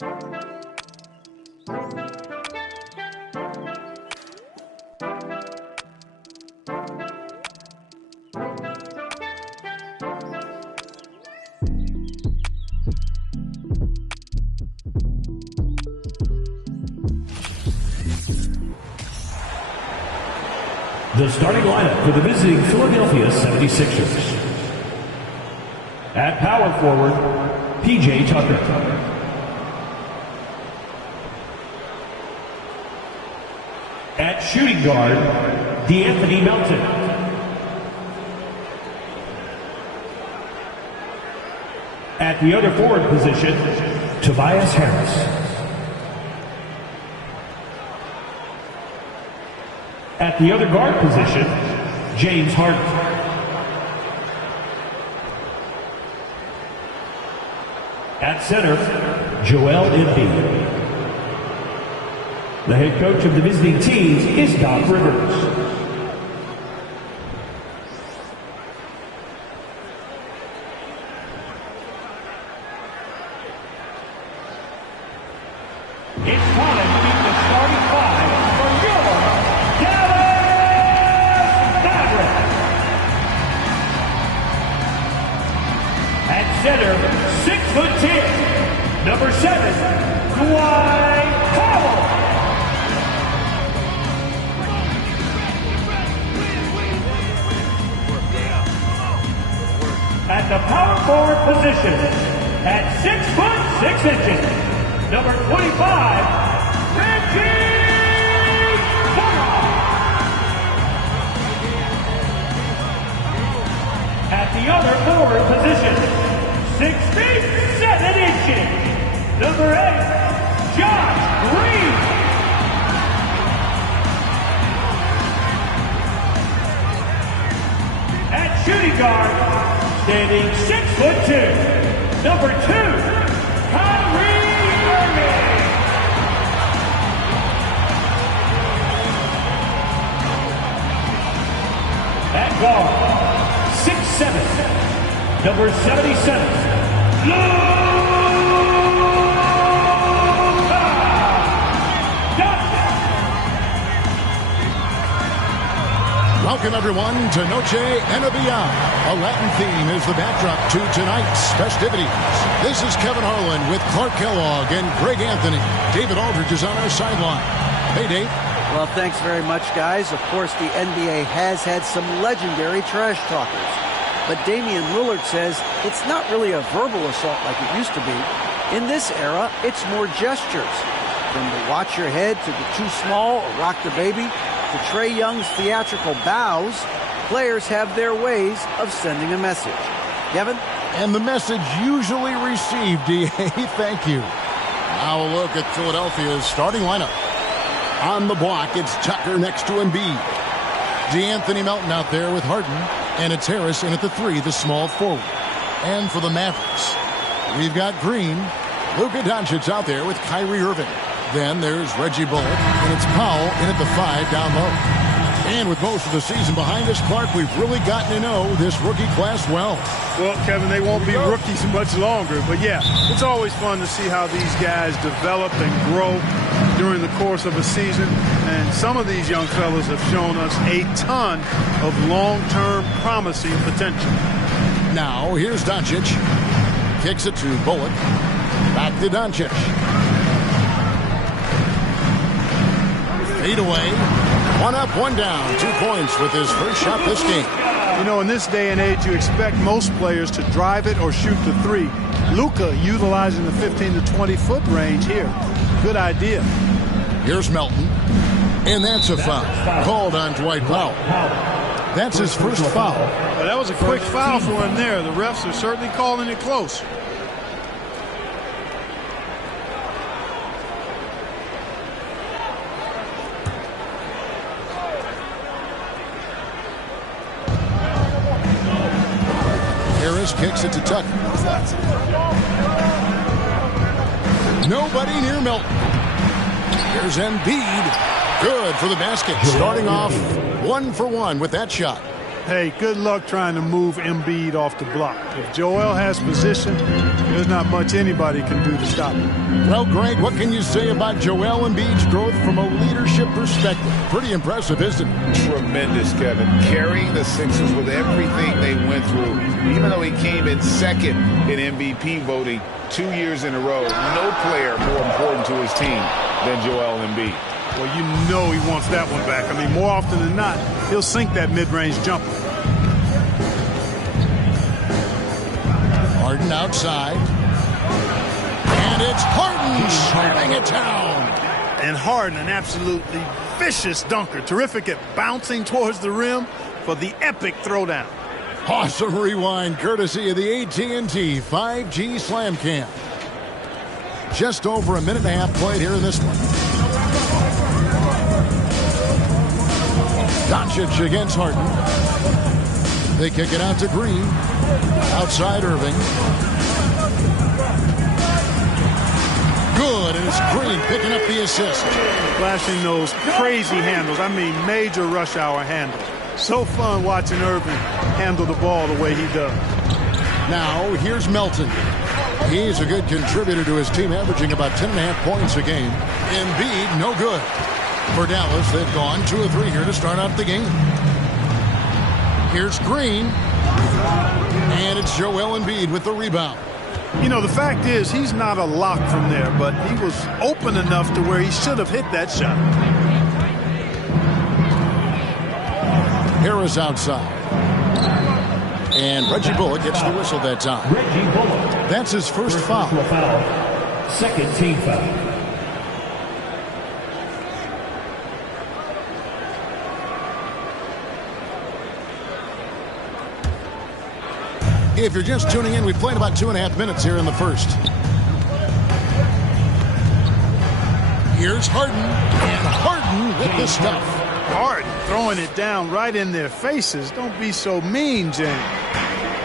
The starting lineup for the visiting Philadelphia 76ers. At power forward, P.J. Tucker. At shooting guard, D'Anthony Melton. At the other forward position, Tobias Harris. At the other guard position, James Harden. At center, Joel Embiid. The head coach of the visiting teams is Doc Rivers. Center, 6'10", number 7, Dwight Powell. At the power forward position, at 6'6", number 25, Reggie Bullock. At the other forward position, 6 feet 7 inches, number 8, Josh Green. At shooting guard, standing 6'2", number 2, Kyrie Irving. At guard, 6'7", number 77. Welcome everyone to Noche NBA. A Latin theme is the backdrop to tonight's festivities. This is Kevin Harlan with Clark Kellogg and Greg Anthony. David Aldridge is on our sideline. Hey, Dave. Well, thanks very much, guys. Of course, the NBA has had some legendary trash talkers. But Damian Lillard says it's not really a verbal assault like it used to be. In this era, it's more gestures. From the watch your head to the too small or rock the baby to Trae Young's theatrical bows, players have their ways of sending a message. Kevin? And the message usually received, D.A. Thank you. Now a look at Philadelphia's starting lineup. On the block, it's Tucker next to Embiid. D'Anthony Melton out there with Harden. And it's Harris in at the 3, the small forward. And for the Mavericks, we've got Green. Luka Doncic out there with Kyrie Irving. Then there's Reggie Bullock, and it's Powell in at the 5 down low. And with most of the season behind us, Clark, we've really gotten to know this rookie class well. Well, Kevin, they won't be rookies much longer. But, yeah, it's always fun to see how these guys develop and grow during the course of a season. And some of these young fellas have shown us a ton of long-term promising potential. Now, here's Doncic. Kicks it to Bullock. Back to Doncic. Fade away. 1 up, 1 down. 2 points with his first shot this game. You know, in this day and age, you expect most players to drive it or shoot the 3. Luka utilizing the 15 to 20-foot range here. Good idea. Here's Melton. And that's a foul. Called on Dwight Powell. That's his first foul. Well, that was a quick foul for him there. The refs are certainly calling it close. Harris kicks it to Tucker. Nobody near Melton. Here's Embiid. Good for the basket. Starting off 1 for 1 with that shot. Hey, good luck trying to move Embiid off the block. If Joel has position, there's not much anybody can do to stop him. Well, Greg, what can you say about Joel Embiid's growth from a leadership perspective? Pretty impressive, isn't it? Tremendous, Kevin. Carrying the Sixers with everything they went through. Even though he came in second in MVP voting 2 years in a row, no player more important to his team than Joel Embiid. Well, you know he wants that one back. I mean, more often than not, he'll sink that mid-range jumper. Harden outside. And it's Harden shutting it down. And Harden, an absolutely vicious dunker. Terrific at bouncing towards the rim for the epic throwdown. Awesome rewind courtesy of the AT&T 5G Slam Cam. Just over a minute and a half played here in this one. Doncic against Harden. They kick it out to Green. Outside Irving. Good, and it's Green picking up the assist. Flashing those crazy handles. I mean, major rush hour handles. So fun watching Irving handle the ball the way he does. Now, here's Melton. He's a good contributor to his team, averaging about 10.5 points a game. Embiid, no good. For Dallas, they've gone 2 of 3 here to start out the game. Here's Green. And it's Joel Embiid with the rebound. You know, the fact is, he's not a lock from there, but he was open enough to where he should have hit that shot. Harris outside. And Reggie Bullock gets the whistle that time. Reggie Bullock. That's his first foul. Second team foul. If you're just tuning in, we played about 2.5 minutes here in the first. Here's Harden, and Harden with the stuff. Harden throwing it down right in their faces. Don't be so mean, James.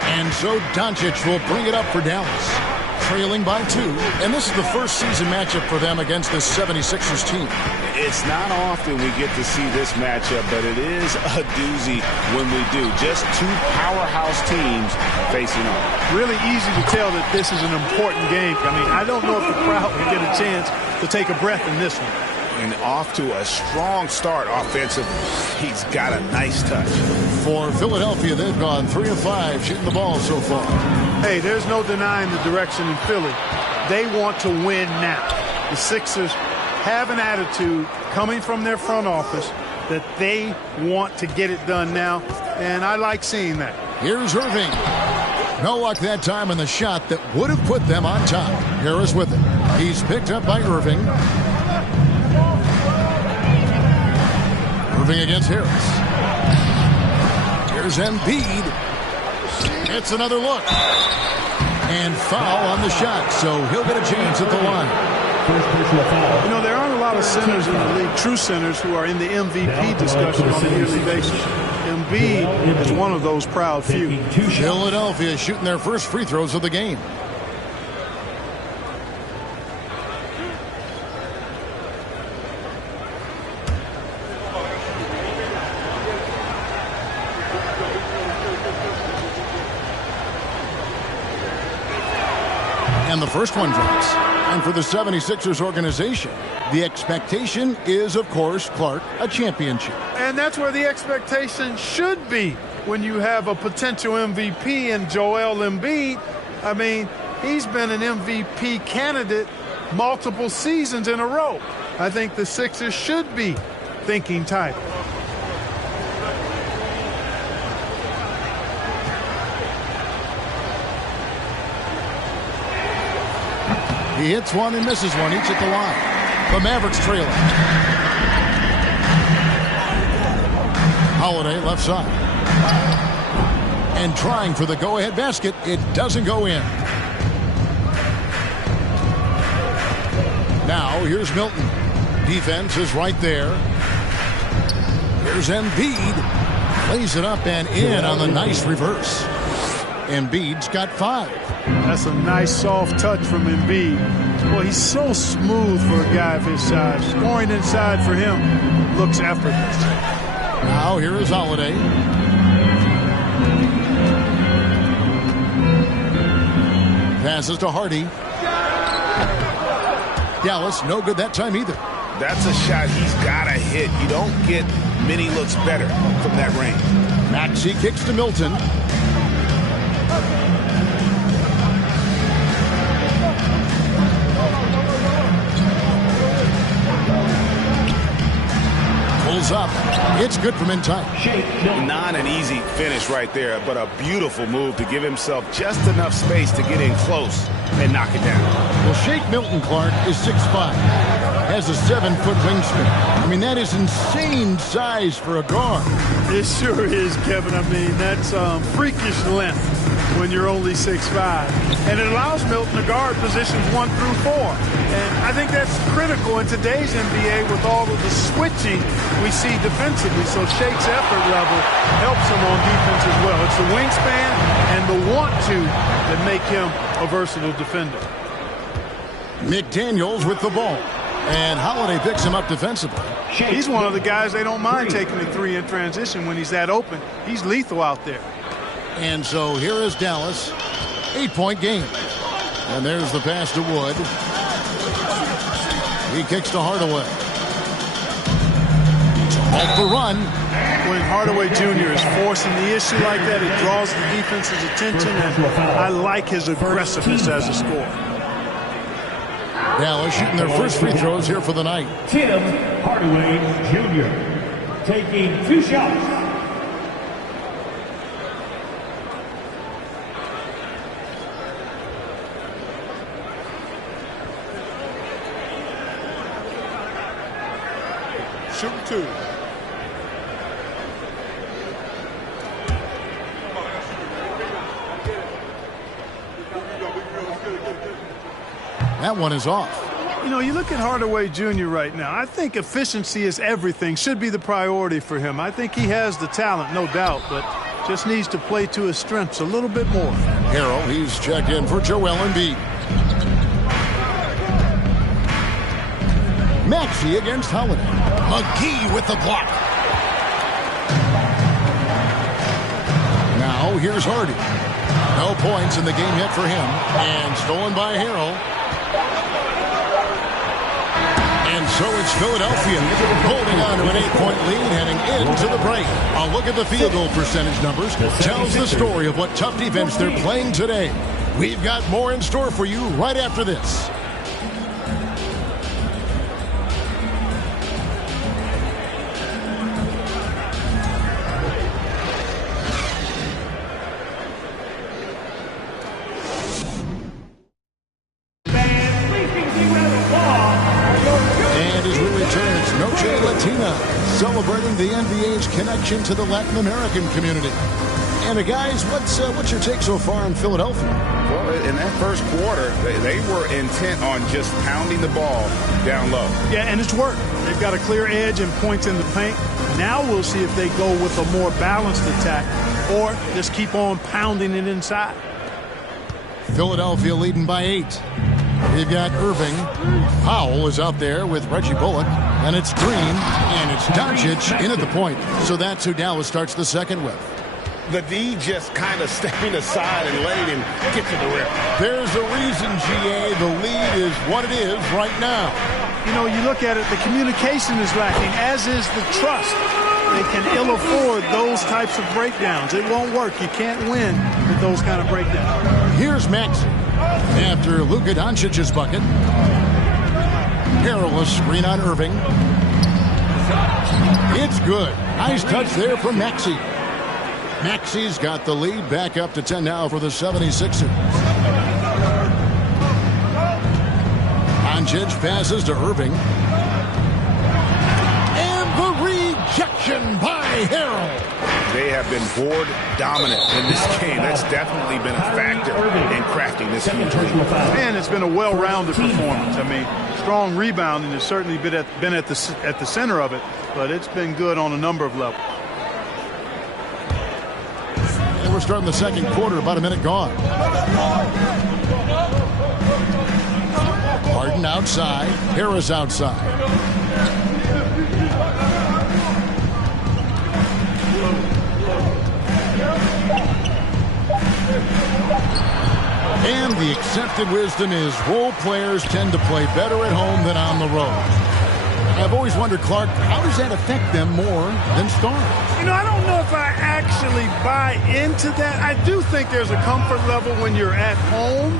And so Doncic will bring it up for Dallas, trailing by 2. And this is the first season matchup for them against the 76ers team. It's not often we get to see this matchup, but it is a doozy when we do. Just 2 powerhouse teams facing off. Really easy to tell that this is an important game. I mean, I don't know if the crowd will get a chance to take a breath in this one. And off to a strong start offensively. He's got a nice touch. For Philadelphia, they've gone 3 of 5 shooting the ball so far. Hey, there's no denying the direction in Philly. They want to win now. The Sixers have an attitude coming from their front office that they want to get it done now, and I like seeing that. Here's Irving. No luck that time on the shot that would have put them on top. Harris with it. He's picked up by Irving. Irving against Harris. Here's Embiid. It's another look. And foul on the shot, so he'll get a chance at the line. You know, there aren't a lot of centers in the league, true centers, who are in the MVP discussion on a yearly basis. Embiid is one of those proud few. Philadelphia shooting their first free throws of the game. And the first one drops. And for the 76ers organization, the expectation is, of course, Clark, a championship. And that's where the expectation should be when you have a potential MVP in Joel Embiid. I mean, he's been an MVP candidate multiple seasons in a row. I think the Sixers should be thinking title. He hits one and misses one, each at the line. The Mavericks trailing. Holiday left side. And trying for the go-ahead basket. It doesn't go in. Now here's Milton. Defense is right there. Here's Embiid. Plays it up and in on the nice reverse. Embiid's got 5. That's a nice soft touch from Embiid. Well, he's so smooth for a guy of his size. Scoring inside for him looks effortless. Now here is Holiday. Passes to Hardy. Dallas, no good that time either. That's a shot he's got to hit. You don't get many looks better from that range. Maxey kicks to Milton. Pulls up. It's good from in time. Not an easy finish right there, but a beautiful move to give himself just enough space to get in close and knock it down. Well, Shake Milton, Clark, is 6'5". Has a 7-foot wingspan. I mean, that is insane size for a guard. It sure is, Kevin. I mean, that's freakish length when you're only 6'5". And it allows Milton to guard positions 1 through 4. And I think that's critical in today's NBA with all of the switching we see defensively. So Shake's effort level helps him on defense as well. It's the wingspan and the want-to that make him a versatile defender. McDaniels with the ball. And Holiday picks him up defensively. He's one of the guys they don't mind taking the 3 in transition when he's that open. He's lethal out there. And so here is Dallas. 8-point game. And there's the pass to Wood. He kicks to Hardaway. Off the run. When Hardaway Jr. is forcing the issue like that, it draws the defense's attention, and I like his aggressiveness as a scorer. Dallas shooting their first free throws here for the night. Tim Hardaway Jr. taking 2 shots. Shooting 2. That one is off. You know, you look at Hardaway Jr. right now. I think efficiency is everything, should be the priority for him. I think he has the talent, no doubt, but just needs to play to his strengths a little bit more. Harrell, he's checked in for Joel Embiid. Maxey against Holiday. McGee with the block. Now here's Hardy. No points in the game yet for him. And stolen by Harrell. And so it's Philadelphia holding on to an 8-point lead heading into the break. A look at the field goal percentage numbers tells the story of what tough defense they're playing today. We've got more in store for you right after this. Celebrating the NBA's connection to the Latin American community. And guys, what's your take so far in Philadelphia? Well, in that first quarter, they were intent on just pounding the ball down low. Yeah, and it's worked. They've got a clear edge and points in the paint. Now we'll see if they go with a more balanced attack or just keep on pounding it inside. Philadelphia leading by 8. They've got Irving. Powell is out there with Reggie Bullock. And it's Green. And it's Doncic in at the point. So that's who Dallas starts the second with. The D just kind of stepping aside and letting him get to the rim. There's a reason, GA. The lead is what it is right now. You know, you look at it, the communication is lacking, as is the trust. They can ill afford those types of breakdowns. It won't work. You can't win with those kind of breakdowns. Here's Maxey. After Luka Doncic's bucket. Perilous screen on Irving. It's good. Nice touch there from Maxey. Maxey's got the lead back up to 10 now for the 76ers. Doncic passes to Irving. And the rejection by Harrell. They have been board dominant in this game. That's definitely been a factor in crafting this huge lead. And it's been a well-rounded performance. I mean, strong rebounding has certainly been at the center of it, but it's been good on a number of levels. And we're starting the second quarter, about a minute gone. Harden outside, Harris outside. And the accepted wisdom is role players tend to play better at home than on the road. I've always wondered, Clark, how does that affect them more than stars? I don't know if I actually buy into that. I do think there's a comfort level when you're at home.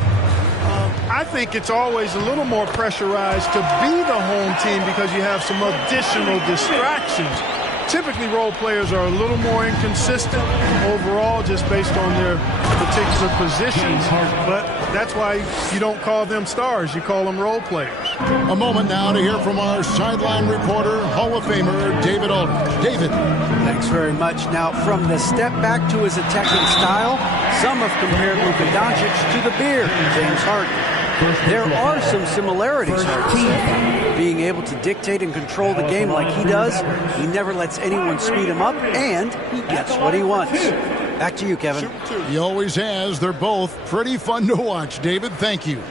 I think it's always a little more pressurized to be the home team because you have some additional distractions. Typically, role players are a little more inconsistent overall just based on their particular positions, but that's why you don't call them stars. You call them role players. A moment now to hear from our sideline reporter, Hall of Famer David Aldridge. David. Thanks very much. Now, from the step back to his attacking style, some have compared Luka Doncic to the beard, James Harden. There are some similarities, being able to dictate and control the game like he does. He never lets anyone speed him up, and he gets what he wants. Back to you, Kevin. He always has. They're both pretty fun to watch, David. Thank you.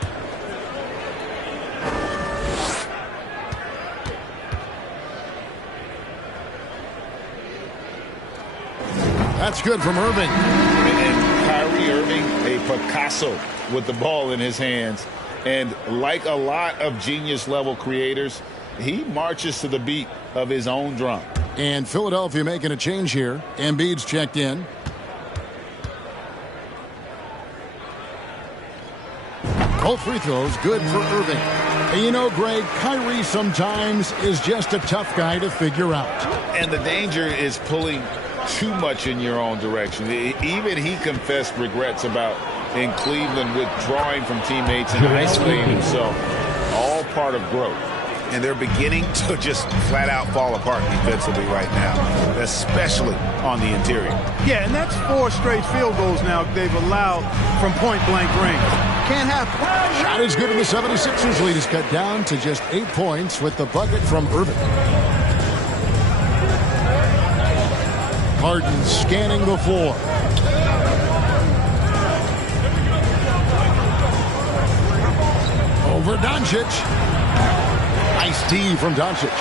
That's good from Irving. And Kyrie Irving, a Picasso with the ball in his hands. And like a lot of genius-level creators, he marches to the beat of his own drum. And Philadelphia making a change here. Embiid's checked in. Both free throws good for Irving. And Greg, Kyrie sometimes is just a tough guy to figure out. And the danger is pulling too much in your own direction. Even he confessed regrets about in Cleveland withdrawing from teammates and isolating himself. All part of growth. And they're beginning to just flat out fall apart defensively right now, especially on the interior. Yeah, and that's 4 straight field goals now they've allowed from point-blank range. Can't happen. Shot is good, and the 76ers lead is cut down to just 8 points with the bucket from Irving. Harden scanning the floor. Over Doncic. Nice D from Doncic.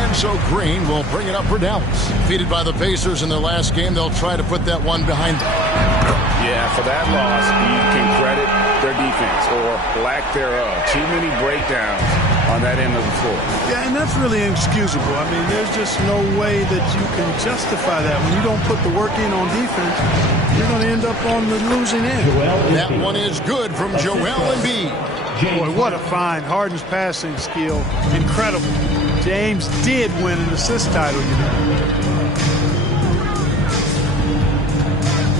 And so Green will bring it up for Dallas. Defeated by the Pacers in their last game, they'll try to put that one behind them. Yeah, for that loss, you can credit their defense or lack thereof. Too many breakdowns on that end of the floor. Yeah, and that's really inexcusable. I mean, there's just no way that you can justify that. When you don't put the work in on defense, you're going to end up on the losing end. That one is good from Joel Embiid. Boy, what a find. Harden's passing skill, incredible. James did win an assist title,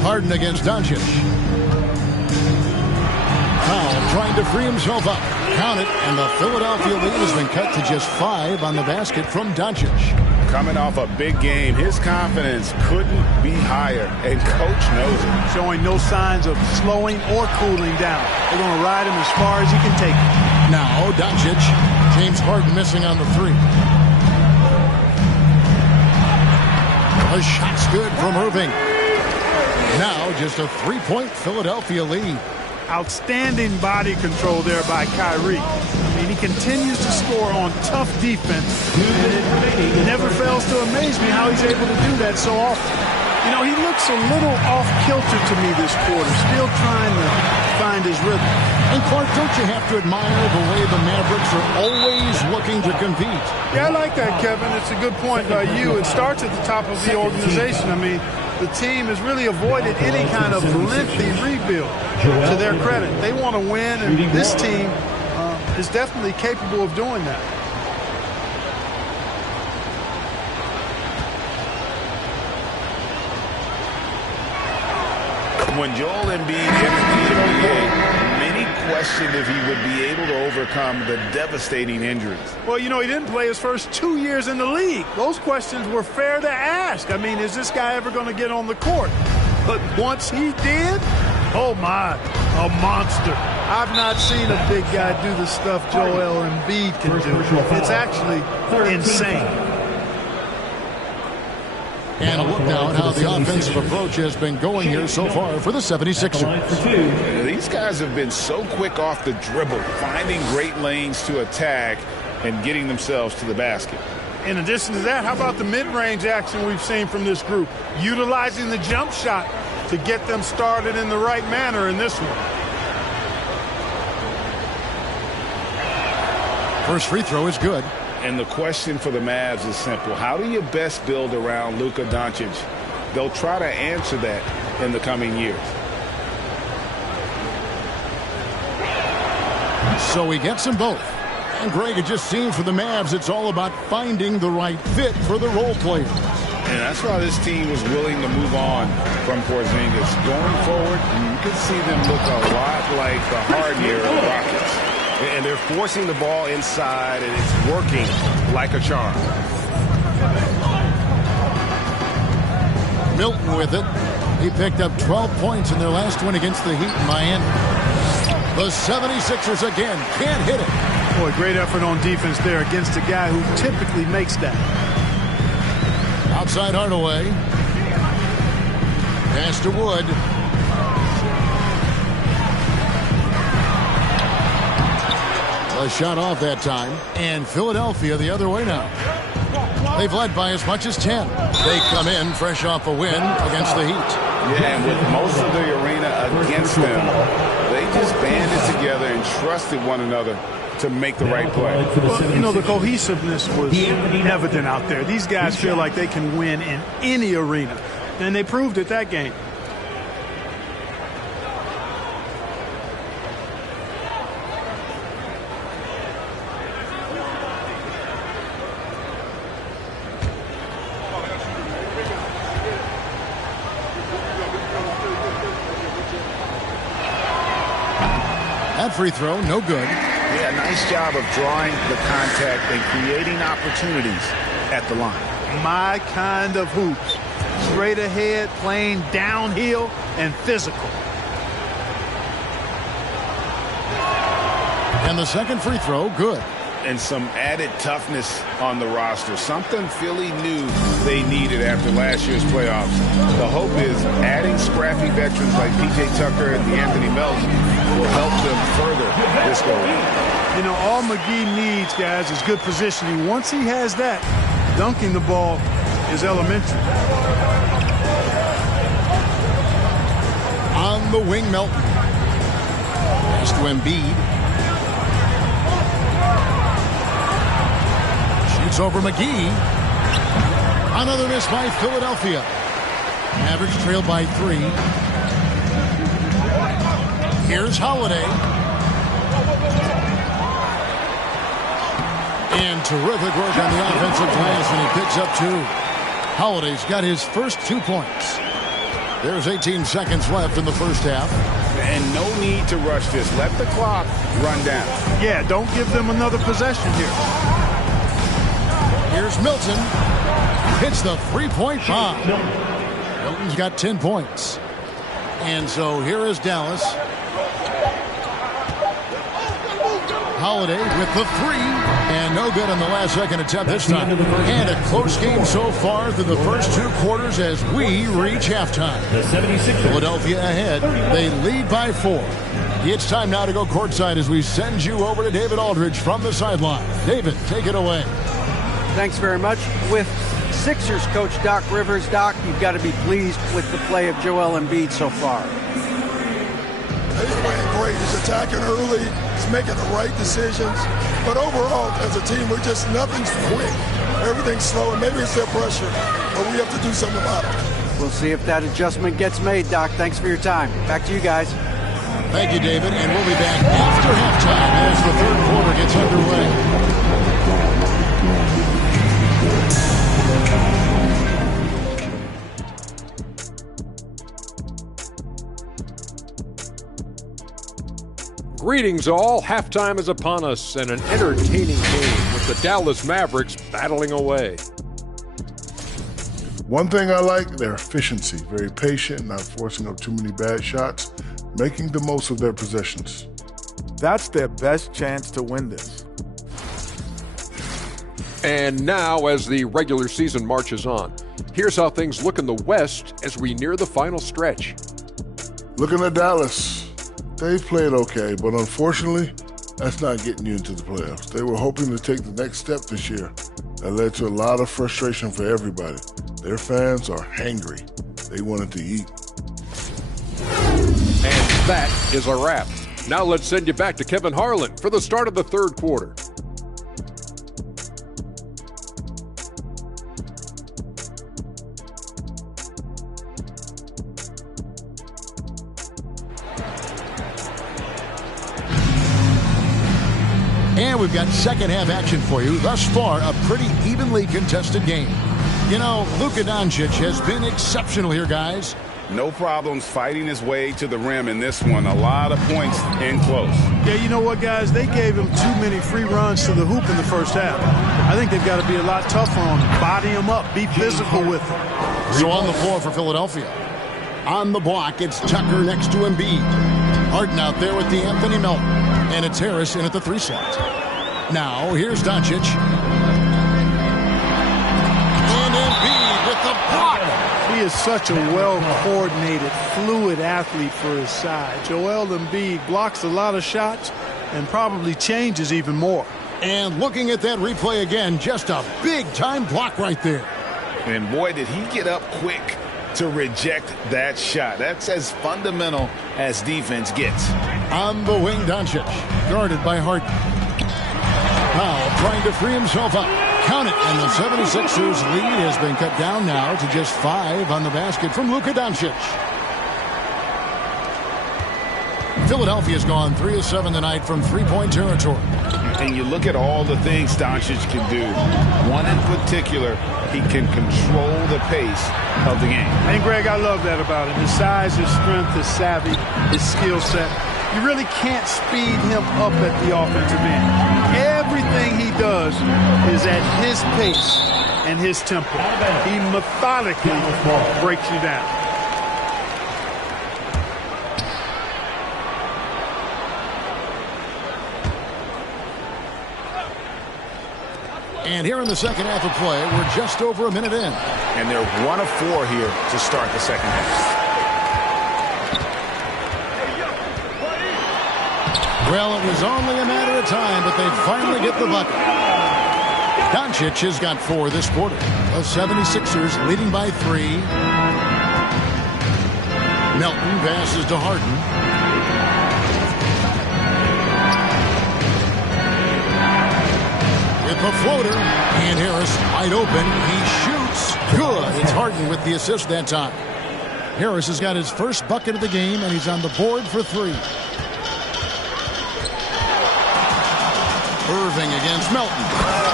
Harden against Doncic. Powell trying to free himself up. Count it, and the Philadelphia lead has been cut to just 5 on the basket from Doncic. Coming off a big game, his confidence couldn't be higher, and coach knows it. Showing no signs of slowing or cooling down. They're going to ride him as far as he can take it. Now, Doncic. James Harden missing on the 3. The shot's good from Irving. Now, just a 3-point Philadelphia lead. Outstanding body control there by Kyrie. I mean, he continues to score on tough defense. And it never fails to amaze me how he's able to do that so often. He looks a little off-kilter to me this quarter, still trying to find his rhythm. And Clark, don't you have to admire the way the Mavericks are always looking to compete? Yeah, I like that, Kevin. It's a good point by you. It starts at the top of the organization. I mean, the team has really avoided any kind of lengthy rebuild, to their credit. They want to win, and this team is definitely capable of doing that. When Joel Embiid entered the NBA, many questioned if he would be able to overcome the devastating injuries. Well, he didn't play his first 2 years in the league. Those questions were fair to ask. I mean, is this guy ever going to get on the court? But once he did, oh my, a monster. I've not seen a big guy do the stuff Joel Embiid can do. It's actually insane. And a look now at how the offensive approach has been going here so far for the 76ers. These guys have been so quick off the dribble, finding great lanes to attack and getting themselves to the basket. In addition to that, how about the mid-range action we've seen from this group? Utilizing the jump shot to get them started in the right manner in this one. First free throw is good. And the question for the Mavs is simple. How do you best build around Luka Doncic? They'll try to answer that in the coming years. So he gets them both. And Greg, it just seems for the Mavs, it's all about finding the right fit for the role players. And that's why this team was willing to move on from Porzingis. Going forward, you can see them look a lot like the Harden era Rockets. And they're forcing the ball inside, and it's working like a charm. Milton with it. He picked up 12 points in their last win against the Heat in Miami. The 76ers again can't hit it. Boy, great effort on defense there against a guy who typically makes that. Outside Hardaway. Pass to Wood. A shot off that time. And Philadelphia the other way now. They've led by as much as 10. They come in fresh off a win against the Heat. Yeah, and with most of the arena against them, they just banded together and trusted one another to make the right play. Well, you know, the cohesiveness was evident out there. These guys feel like they can win in any arena, and they proved it that game. That free throw, no good. Yeah, nice job of drawing the contact and creating opportunities at the line. My kind of hoops. Straight ahead, playing downhill, and physical. And the second free throw, good. And some added toughness on the roster. Something Philly knew they needed after last year's playoffs. The hope is adding scrappy veterans like P.J. Tucker and Anthony Melton will help them further this go around. You know, all McGee needs, guys, is good positioning. Once he has that, dunking the ball is elementary. On the wing, Melton. Pass to Embiid. Shoots over McGee. Another miss by Philadelphia. Mavericks trail by 3. Here's Holiday. And terrific work on the offensive glass, and he picks up 2. Holiday's got his first 2 points. There's 18 seconds left in the first half. And no need to rush this. Let the clock run down. Yeah, don't give them another possession here. Here's Milton. Hits the three-point bomb. Milton's got 10 points. And so here is Dallas. Holiday with the 3. And no good on the last second attempt this time. And a close game so far through the first 2 quarters as we reach halftime. The 76ers. Philadelphia ahead. They lead by 4. It's time now to go courtside as we send you over to David Aldridge from the sideline. David, take it away. Thanks very much. With Sixers coach Doc Rivers, Doc, you've got to be pleased with the play of Joel Embiid so far. He's playing great. He's attacking early. He's making the right decisions. But overall, as a team, nothing's quick. Everything's slow, and maybe it's their pressure, but we have to do something about it. We'll see if that adjustment gets made, Doc. Thanks for your time. Back to you guys. Thank you, David. And we'll be back after halftime as the third quarter gets underway. Greetings all. Halftime is upon us and an entertaining game with the Dallas Mavericks battling away. One thing I like, their efficiency. Very patient, not forcing up too many bad shots, making the most of their possessions. That's their best chance to win this. And now, as the regular season marches on, here's how things look in the West as we near the final stretch. Looking at Dallas, they've played okay, but unfortunately, that's not getting you into the playoffs. They were hoping to take the next step this year. That led to a lot of frustration for everybody. Their fans are hangry. They wanted to eat. And that is a wrap. Now let's send you back to Kevin Harlan for the start of the third quarter. we've got second half action for you. Thus far, a pretty evenly contested game. You know, Luka Doncic has been exceptional here, guys. No problems fighting his way to the rim in this one. A lot of points in close. Yeah, you know what, guys? They gave him too many free runs to the hoop in the first half. I think they've got to be a lot tougher on him. Body him up. Be physical with him. So on the floor for Philadelphia. On the block, it's Tucker next to Embiid. Harden out there with Anthony Melton. And it's Harris in at the 3 slot. Now, here's Doncic. And Embiid with the block. He is such a well-coordinated, fluid athlete for his size. Joel Embiid blocks a lot of shots and probably changes even more. And looking at that replay again, just a big-time block right there. And boy, did he get up quick to reject that shot. That's as fundamental as defense gets. On the wing, Doncic, guarded by Harden. Powell trying to free himself up. Count it, and the 76ers lead has been cut down now to just 5 on the basket from Luka Doncic. Philadelphia's gone 3 of 7 tonight from three-point territory. And you look at all the things Doncic can do. One in particular, he can control the pace of the game. And Greg, I love that about him. His size, his strength, his savvy, his skill set. You really can't speed him up at the offensive end. Everything he does is at his pace and his tempo. He methodically breaks you down. And here in the second half of play, we're just over a minute in. And they're 1 of 4 here to start the second half. Well, it was only a matter of time, but they finally get the bucket. Doncic has got 4 this quarter. The 76ers leading by 3. Melton passes to Harden. With the floater, and Harris wide open. He shoots. Good. It's Harden with the assist that time. Harris has got his first bucket of the game, and he's on the board for 3. Irving against Melton.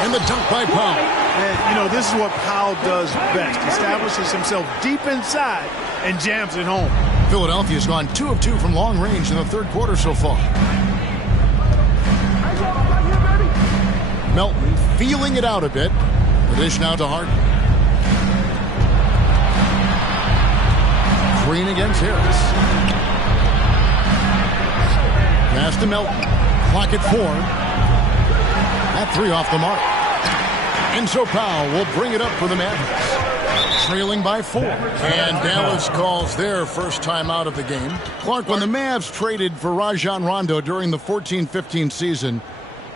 And the dunk by Powell. And, you know, this is what Powell does best. Establishes himself deep inside and jams it home. Philadelphia's gone 2 of 2 from long range in the third quarter so far. Melton feeling it out a bit. The dish now to Harden. Green against Harris. Pass to Melton. Clock at 4. That 3 off the mark. And so Powell will bring it up for the Mavericks. Trailing by 4. And Dallas calls their first time out of the game. Clark, when the Mavs traded for Rajon Rondo during the 14-15 season,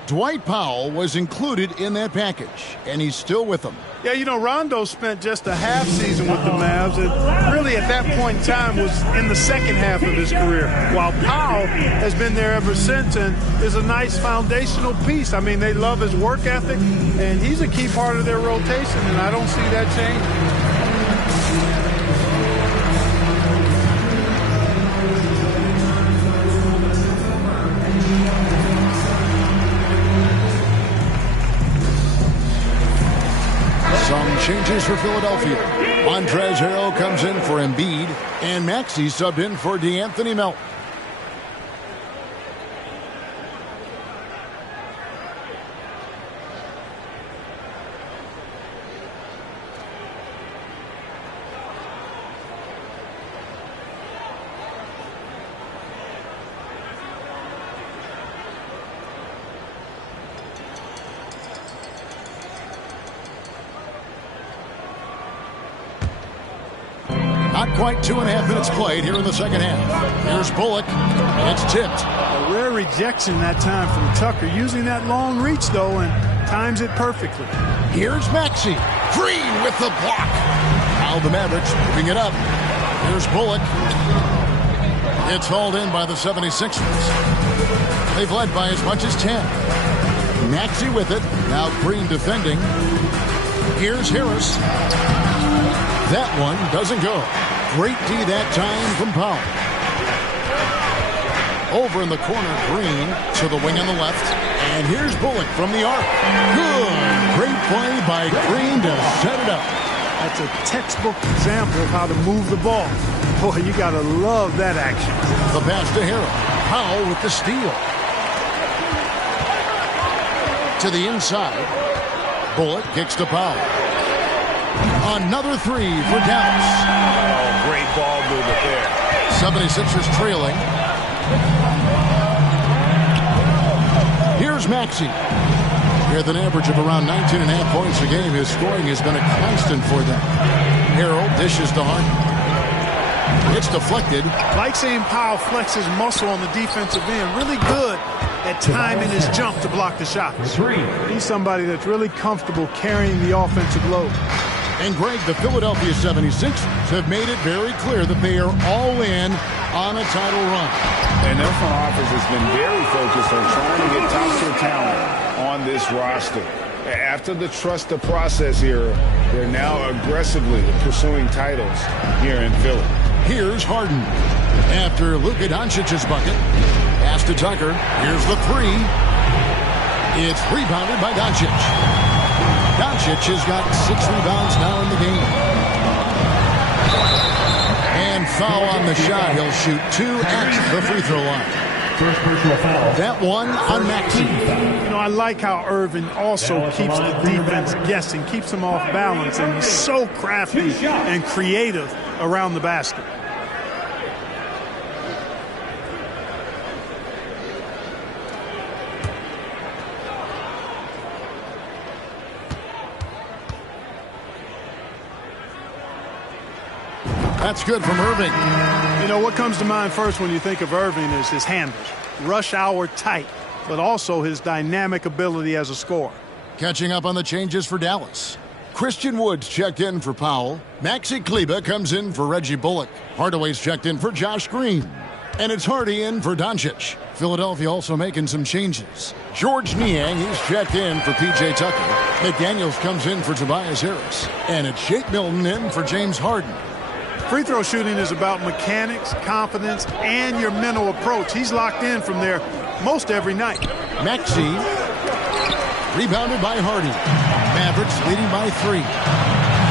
Dwight Powell was included in that package, and he's still with them. Yeah, you know, Rondo spent just a half season with the Mavs, and really at that point in time was in the second half of his career, while Powell has been there ever since and is a nice foundational piece. I mean, they love his work ethic, and he's a key part of their rotation, and I don't see that changing. Some changes for Philadelphia. Montrezl Harrell comes in for Embiid, and Maxey subbed in for DeAnthony Melton. Not quite 2.5 minutes played here in the second half. Here's Bullock. It's tipped. A rare rejection that time from Tucker. Using that long reach, though, and times it perfectly. Here's Maxey. Green with the block. Now the Mavericks moving it up. Here's Bullock. It's hauled in by the 76ers. They've led by as much as 10. Maxey with it. Now Green defending. Here's Harris. That one doesn't go. Great D that time from Powell. Over in the corner, Green to the wing on the left. And here's Bullock from the arc. Good. Great play by Green to set it up. That's a textbook example of how to move the ball. Boy, you got to love that action. The pass to Harrell. Powell with the steal. To the inside. Bullock kicks to Powell. Another three for Dallas. Oh, great ball movement there. 76ers trailing. Here's Maxey. With an average of around 19.5 points a game, his scoring has been a constant for them. Harrell dishes to Harden. It's deflected. Like seeing Powell flex his muscle on the defensive end. Really good at timing his jump to block the shot. He's somebody that's really comfortable carrying the offensive load. And Greg, the Philadelphia 76ers have made it very clear that they are all in on a title run. And their front office has been very focused on trying to get top-tier talent on this roster. After the trust the process era, they're now aggressively pursuing titles here in Philly. Here's Harden. After Luka Doncic's bucket, pass to Tucker. Here's the three. It's rebounded by Doncic. Doncic has got 6 rebounds now in the game. And foul on the shot. He'll shoot 2 at the free throw line. First personal foul. That one on Maxey. You know, I like how Irving also keeps the defense guessing, keeps them off balance, and he's so crafty and creative around the basket. That's good from Irving. You know, what comes to mind first when you think of Irving is his handles. Rush hour tight, but also his dynamic ability as a scorer. Catching up on the changes for Dallas. Christian Woods checked in for Powell. Maxi Kleber comes in for Reggie Bullock. Hardaway's checked in for Josh Green. And it's Hardy in for Doncic. Philadelphia also making some changes. George Niang, he's checked in for P.J. Tucker. McDaniels comes in for Tobias Harris. And it's Shake Milton in for James Harden. Free throw shooting is about mechanics, confidence, and your mental approach. He's locked in from there most every night. Maxey, rebounded by Hardy. Mavericks leading by 3.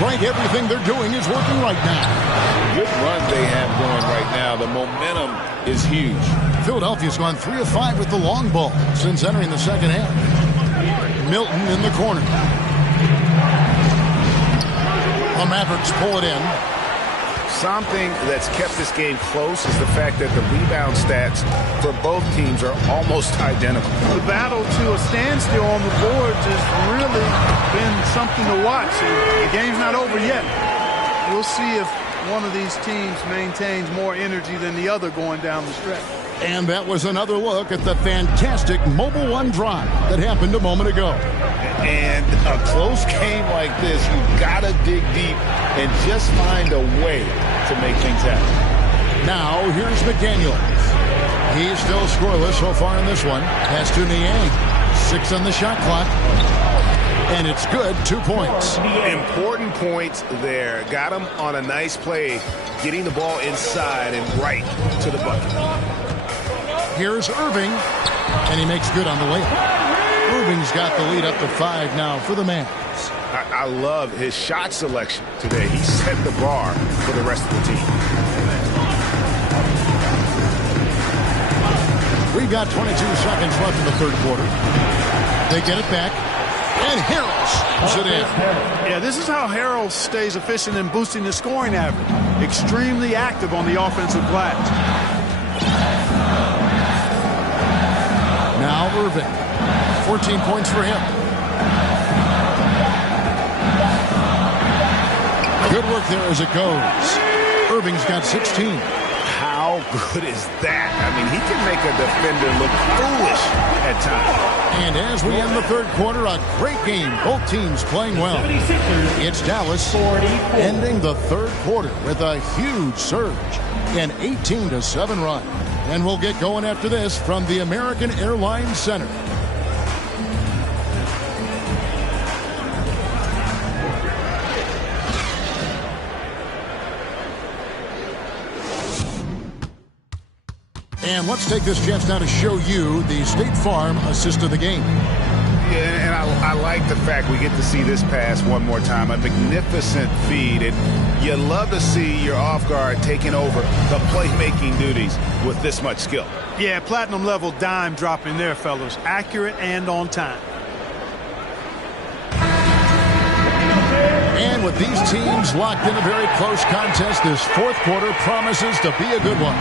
Right, everything they're doing is working right now. Good run they have going right now. The momentum is huge. Philadelphia's gone 3 of 5 with the long ball since entering the second half. Milton in the corner. The Mavericks pull it in. Something that's kept this game close is the fact that the rebound stats for both teams are almost identical. The battle to a standstill on the boards has really been something to watch. The game's not over yet. We'll see if one of these teams maintains more energy than the other going down the stretch. And that was another look at the fantastic Mobile One drive that happened a moment ago. And a close game like this, you've got to dig deep and just find a way to make things happen. Now, here's McDaniels. He's still scoreless so far in this one. Pass to Niang. 6 on the shot clock. And it's good, 2 points. Important points there. Got him on a nice play, getting the ball inside and right to the bucket. Here's Irving, and he makes good on the layup. Irving's got the lead up to 5 now for the Mavs. I love his shot selection today. He set the bar for the rest of the team. We've got 22 seconds left in the third quarter. They get it back, and Harrell puts it in. Yeah, this is how Harrell stays efficient in boosting the scoring average. Extremely active on the offensive glass. Now Irving, 14 points for him. Good work there as it goes. Irving's got 16. How good is that? I mean, he can make a defender look foolish at times. And as we end the third quarter, a great game. Both teams playing well. It's Dallas ending the third quarter with a huge surge, an 18-7 run. And we'll get going after this from the American Airlines Center. And let's take this chance now to show you the State Farm assist of the game. Yeah, and I like the fact we get to see this pass one more time. A magnificent feed. And you love to see your off guard taking over the playmaking duties with this much skill. Yeah, platinum level dime dropping there, fellas. Accurate and on time. And with these teams locked in a very close contest, this fourth quarter promises to be a good one.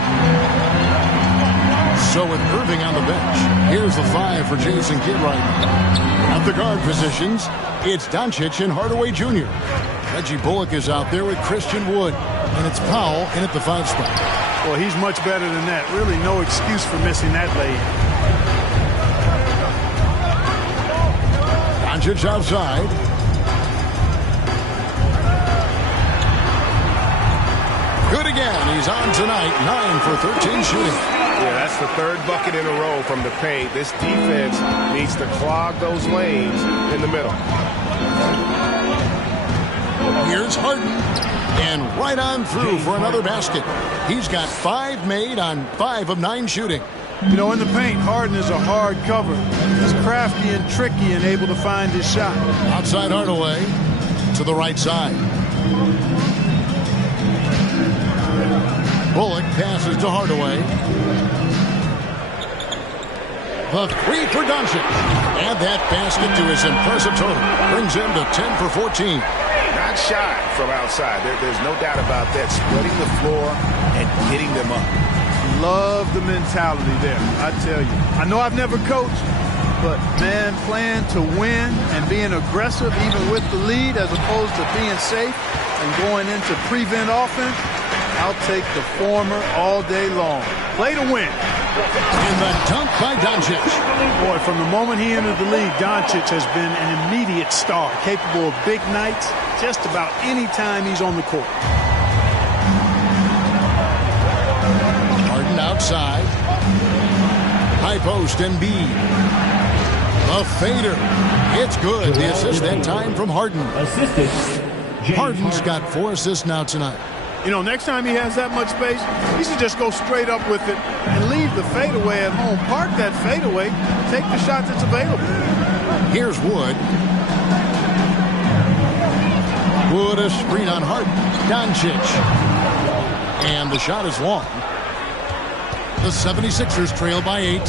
So with Irving on the bench, here's the 5 for Jason Kidd right now. At the guard positions, it's Doncic and Hardaway Jr. Reggie Bullock is out there with Christian Wood. And it's Powell in at the 5 spot. Well, he's much better than that. Really no excuse for missing that lay. Doncic outside. Good again. He's on tonight. 9 for 13 shooting. Yeah, that's the third bucket in a row from the paint. This defense needs to clog those lanes in the middle. Here's Harden. And right on through for another basket. He's got 5 made on 5 of 9 shooting. You know, in the paint, Harden is a hard cover. He's crafty and tricky and able to find his shot. Outside Hardaway to the right side. Bullock passes to Hardaway. The 3 for Doncic. And that basket to his impressive total brings him to 10 for 14. Not shy from outside. There's no doubt about that. Spreading the floor and getting them up. Love the mentality there, I tell you. I know I've never coached, but, man, playing to win and being aggressive even with the lead as opposed to being safe and going into prevent offense, I'll take the former all day long. Play to win. And the dunk by Doncic. Boy, from the moment he entered the league, Doncic has been an immediate star, capable of big nights just about any time he's on the court. Harden outside. High post Embiid. The fader. It's good. The assist that time from Harden. Assisted. Harden's got 4 assists now tonight. You know, next time he has that much space, he should just go straight up with it and leave the fadeaway at home. Park that fadeaway, take the shot that's available. Here's Wood. Wood a screen on Harden. Doncic. And the shot is long. The 76ers trail by 8.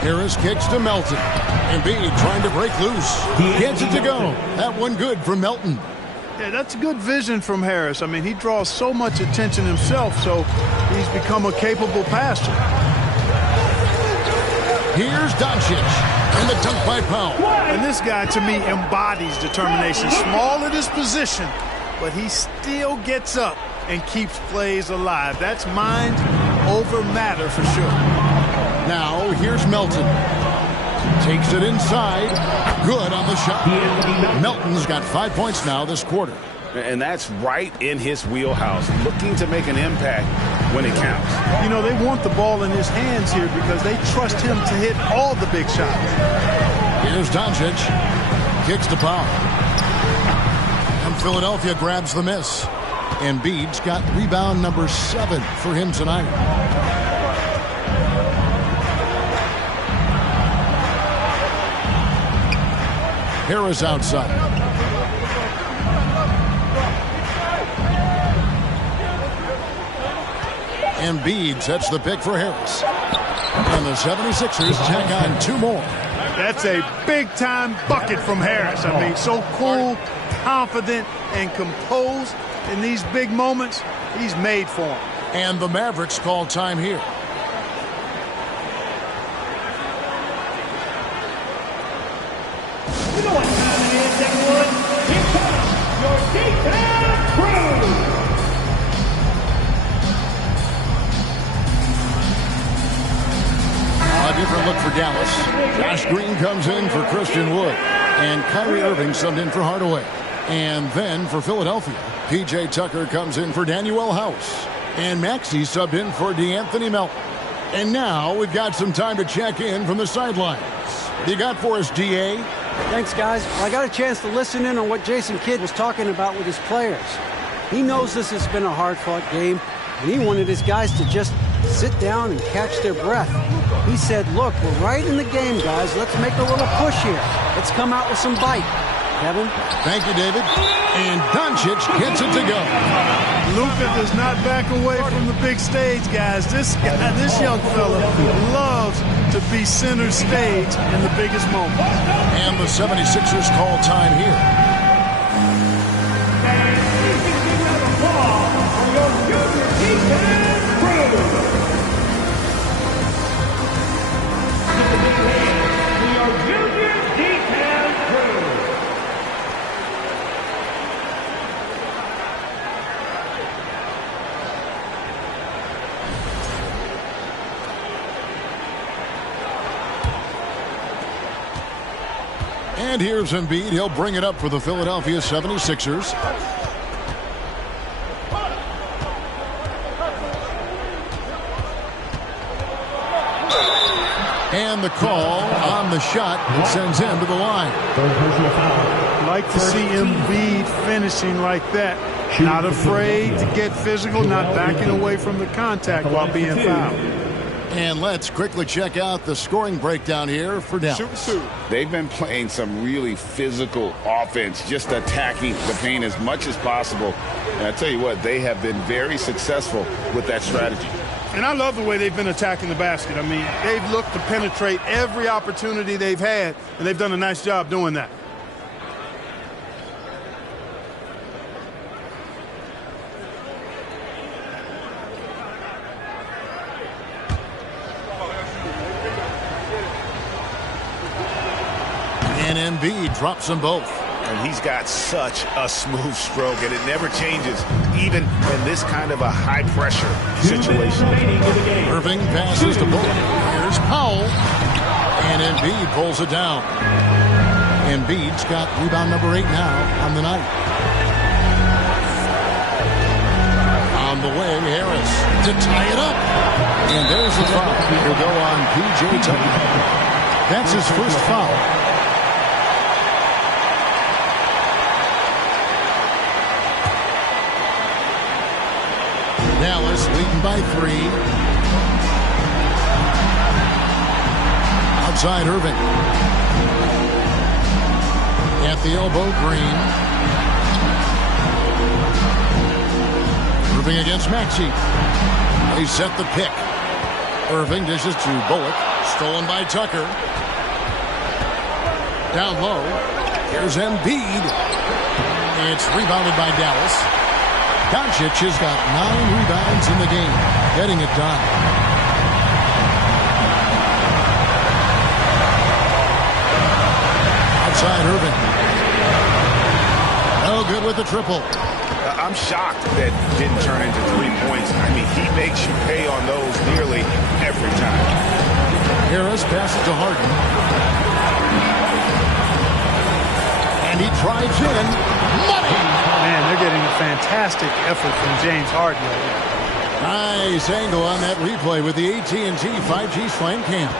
Harris kicks to Melton. Embiid trying to break loose. Gets it to go. That one good from Melton. Yeah, that's good vision from Harris. I mean, he draws so much attention himself, so he's become a capable passer. Here's Doncic. And the dunk by Powell. And this guy, to me, embodies determination. Small at his position, but he still gets up and keeps plays alive. That's mind over matter for sure. Now, here's Melton. Takes it inside. Good on the shot. Melton's got 5 points now this quarter. And that's right in his wheelhouse, looking to make an impact when it counts. You know, they want the ball in his hands here because they trust him to hit all the big shots. Here's Doncic. Kicks to Powell. And Philadelphia grabs the miss. Embiid's got rebound number 7 for him tonight. Harris outside. Embiid sets the pick for Harris. And the 76ers tack on 2 more. That's a big-time bucket from Harris. I mean, so cool, confident, and composed in these big moments. He's made for him. And the Mavericks call time here. You know what time it is, everyone? Here comes your detail crew! A different look for Dallas. Josh Green comes in for Christian Wood. And Kyrie Irving subbed in for Hardaway. And then for Philadelphia, P.J. Tucker comes in for Danuel House. And Maxey subbed in for DeAnthony Melton. And now we've got some time to check in from the sidelines. What do you got for us, D.A.? Thanks, guys. Well, I got a chance to listen in on what Jason Kidd was talking about with his players. He knows this has been a hard-fought game, and he wanted his guys to just sit down and catch their breath. He said, look, we're right in the game, guys. Let's make a little push here. Let's come out with some bite. Kevin? Thank you, David. And Doncic gets it to go. Luka does not back away from the big stage, guys. This young fella loves to be center stage in the biggest moment. And the 76ers call time here. And here's Embiid. He'll bring it up for the Philadelphia 76ers. And the call on the shot that sends him to the line. Like to see Embiid finishing like that. Not afraid to get physical, not backing away from the contact while being fouled. And let's quickly check out the scoring breakdown here for Dallas. They've been playing some really physical offense, just attacking the paint as much as possible. And I tell you what, they have been very successful with that strategy. And I love the way they've been attacking the basket. I mean, they've looked to penetrate every opportunity they've had, and they've done a nice job doing that. And Embiid drops them both. And he's got such a smooth stroke, and it never changes, even in this kind of a high-pressure situation. Irving passes to Bullock. Here's Powell. And Embiid pulls it down. Embiid's got rebound number 8 now on the night. On the way, Harris to tie it up. And there's the foul. He'll go on P.J. Tucker. That's his first foul. Dallas leading by 3. Outside Irving. At the elbow, Green. Irving against Maxey. They set the pick. Irving dishes to Bullock. Stolen by Tucker. Down low. Here's Embiid. It's rebounded by Dallas. Doncic has got 9 rebounds in the game, getting it done. Outside Irving. No good with the triple. I'm shocked that didn't turn into 3 points. I mean, he makes you pay on those nearly every time. Harris passes to Harden. And he drives in. Money! Man, they're getting a fantastic effort from James Harden. Nice angle on that replay with the AT&T 5G Slam Cam.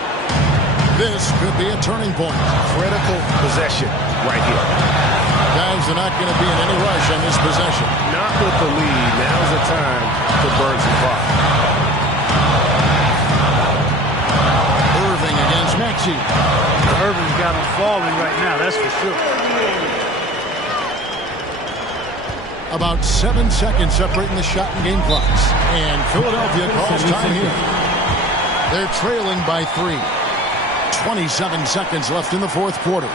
This could be a turning point. Critical possession right here. Guys are not going to be in any rush on this possession. Not with the lead. Now's the time to burn some clock. Irving against Maxey. Irving's got him falling right now, that's for sure. About 7 seconds separating the shot and game clocks. And Philadelphia calls time here. They're trailing by 3. 27 seconds left in the fourth quarter.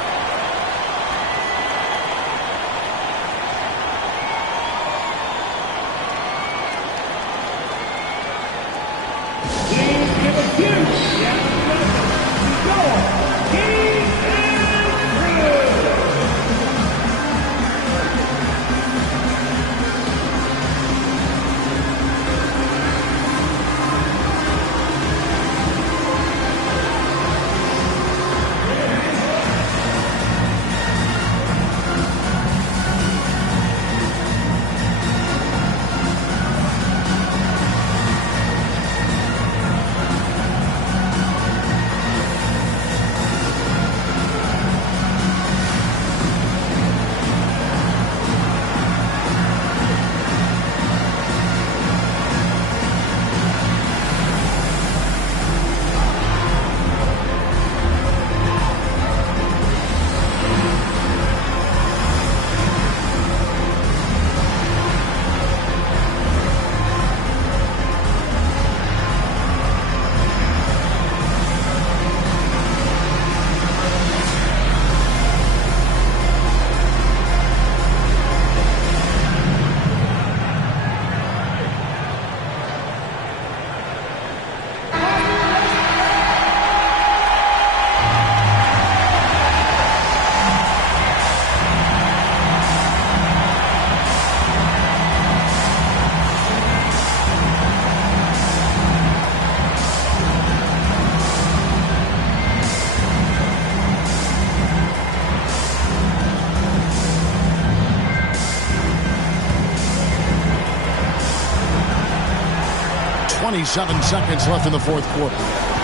27 seconds left in the fourth quarter.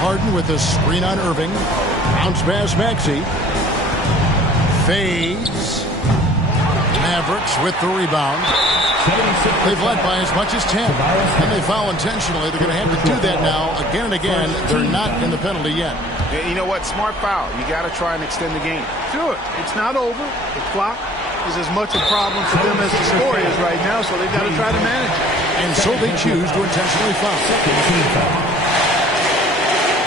Harden with the screen on Irving. Bounce pass Maxey. Fades. Mavericks with the rebound. They've led by as much as 10. And they foul intentionally. They're going to have to do that now again and again. They're not in the penalty yet. You know what? Smart foul. You got to try and extend the game. Do it. It's not over. The clock is as much a problem for them as the score is right now, so they've got to try to manage it. And so they choose to intentionally foul.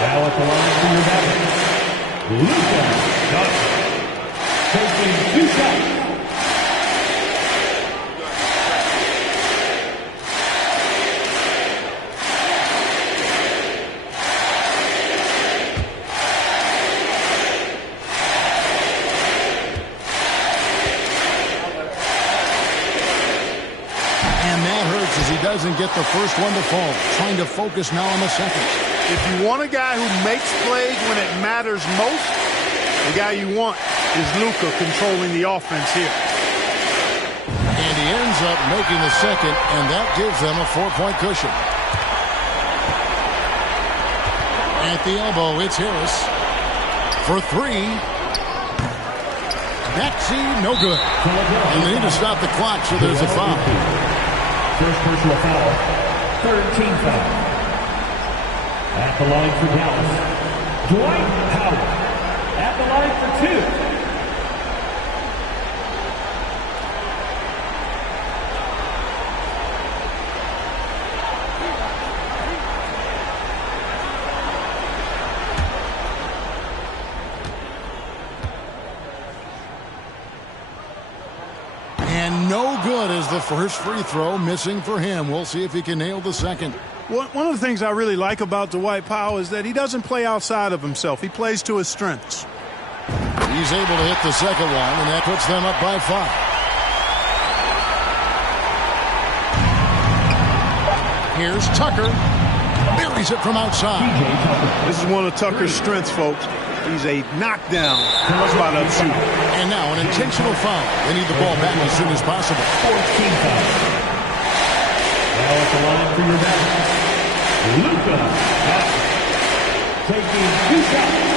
Now at the line for your battle, Luka Doncic, taking 2 shots. Doesn't get the first one to fall. Trying to focus now on the second. If you want a guy who makes plays when it matters most, the guy you want is Luka controlling the offense here. And he ends up making the second, and that gives them a 4-point cushion. At the elbow, it's Harris. For 3. Maxey, no good. And they need to stop the clock, so there's a foul. First personal foul, third team foul. At the line for Dallas, Dwight Howard. At the line for 2. No good as the first free throw missing for him. We'll see if he can nail the second. One of the things I really like about Dwight Powell is that he doesn't play outside of himself. He plays to his strengths. He's able to hit the second one, and that puts them up by 5. Here's Tucker. Buries it from outside. This is one of Tucker's strengths, folks. He's a knockdown spot-up shooter. And now an intentional foul. They need the ball back as soon as possible. 14 foul. Now at the line for your battle, Luka Doncic, taking 2 shots.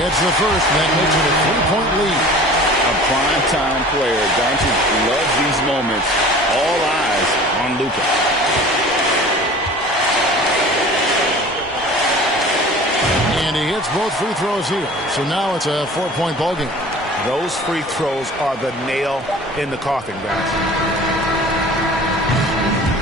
Gets the first, and that makes it a 3-point lead. A prime-time player. Doncic loves these moments. All eyes on Luka. And he hits both free throws here. So now it's a 4-point ball game. Those free throws are the nail in the coffin, guys.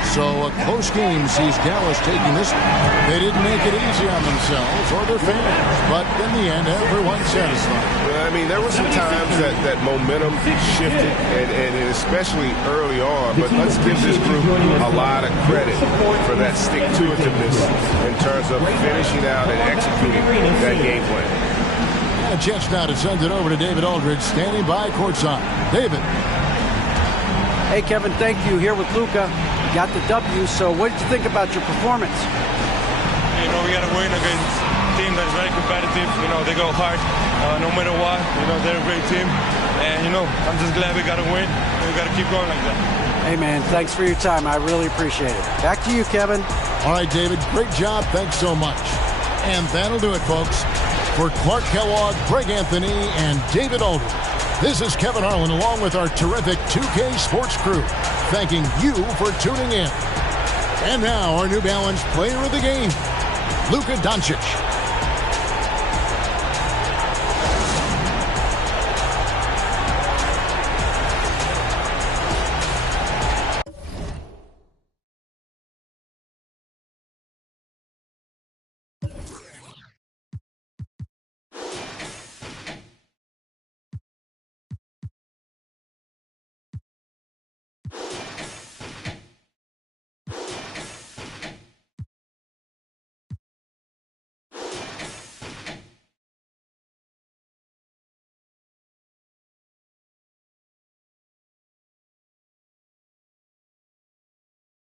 So a close game sees Dallas taking this one. They didn't make it easy on themselves or their fans, but in the end, everyone's satisfied. Well, I mean, there were some times that momentum shifted, and especially early on, but let's give this group a lot of credit for that stick-to-itiveness in terms of finishing out and executing that game plan. A chance now to send it over to David Aldridge, standing by courtside. David. Hey, Kevin, thank you. Here with Luka. Got the W, so what did you think about your performance? You know, we got to win against a team that's very competitive. You know, they go hard no matter what. You know, they're a great team. And, you know, I'm just glad we got to win. And we got to keep going like that. Hey, man, thanks for your time. I really appreciate it. Back to you, Kevin. All right, David, great job. Thanks so much. And that'll do it, folks. For Clark Kellogg, Greg Anthony, and David Aldridge, this is Kevin Harlan along with our terrific 2K Sports crew, thanking you for tuning in. And now our New Balance player of the game, Luka Doncic.